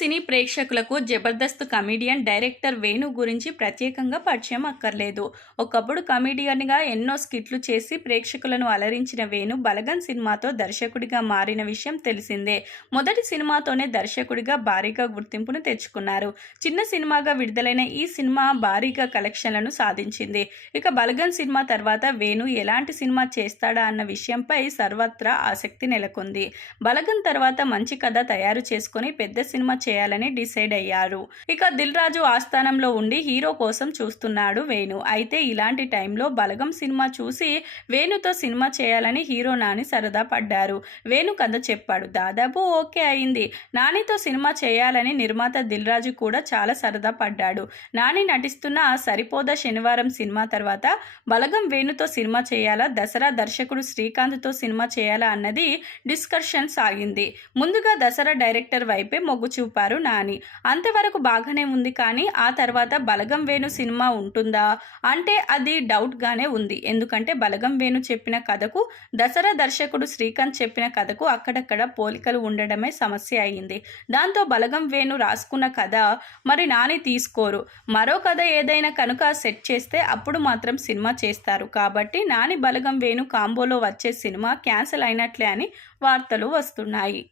సినీ ప్రేక్షకులకు Jabardasth comedian director Venu గురించి ప్రత్యేకంగా పరిచయం అక్కర్లేదు. ఒకప్పుడు కమెడియన్గా ఎన్నో స్కిట్లు చేసి ప్రేక్షకులను అలరించిన వేణు బలగం సినిమాతో దర్శకుడిగా మారిన విషయం తెలిసిందే. మొదటి సినిమాతోనే దర్శకుడిగా భారీగా గుర్తింపును తెచ్చుకున్నారు. చిన్న సినిమాగా విడుదలైన ఈ సినిమా భారీగా కలెక్షన్లను సాధించింది. ఇక బలగం సినిమా తర్వాత వేణు ఎలాంటి సినిమా చేస్తాడా అన్న విషయంపై సర్వత్రా ఆసక్తి నెలకొంది. బలగం తర్వాత మంచి కథ తయారు చేసుకుని పెద్ద సినిమా చేయాలని డిసైడ్ అయ్యారు. ఇక దిల్ రాజు ఆస్థానంలో ఉండి హీరో కోసం చూస్తున్నాడు వేణు. అయితే ఇలాంటి టైంలో బలగం సినిమా చూసి వేణుతో సినిమా చేయాలని హీరో నాని సరదా పడ్డారు. వేణు కథ చెప్పాడు. దాదాపు ఓకే అయింది. నానితో సినిమా చేయాలని నిర్మాత దిల్ రాజు కూడా చాలా సరదా పడ్డాడు. నాని నటిస్తున్న సరిపోదా శనివారం సినిమా తర్వాత బలగం వేణుతో సినిమా చేయాలా, దసరా దర్శకుడు శ్రీకాంత్తో సినిమా చేయాలా అన్నది డిస్కషన్ సాగింది. ముందుగా దసరా డైరెక్టర్ వైపే మొగ్గు చూపారు నాని. అంతవరకు బాగానే ఉంది. కానీ ఆ తర్వాత బలగం వేణు సినిమా ఉంటుందా అంటే అది డౌట్ గానే ఉంది. ఎందుకంటే బలగం వేణు చెప్పిన కథకు దసరా దర్శకుడు శ్రీకాంత్ చెప్పిన కథకు అక్కడక్కడ పోలికలు ఉండడమే సమస్య అయింది. దాంతో బలగం వేణు రాసుకున్న కథ మరి నాని తీసుకోరు. మరో కథ ఏదైనా కనుక సెట్ చేస్తే అప్పుడు మాత్రం సినిమా చేస్తారు. కాబట్టి నాని బలగం వేణు కాంబోలో వచ్చే సినిమా క్యాన్సిల్ అయినట్లే అని వార్తలు వస్తున్నాయి.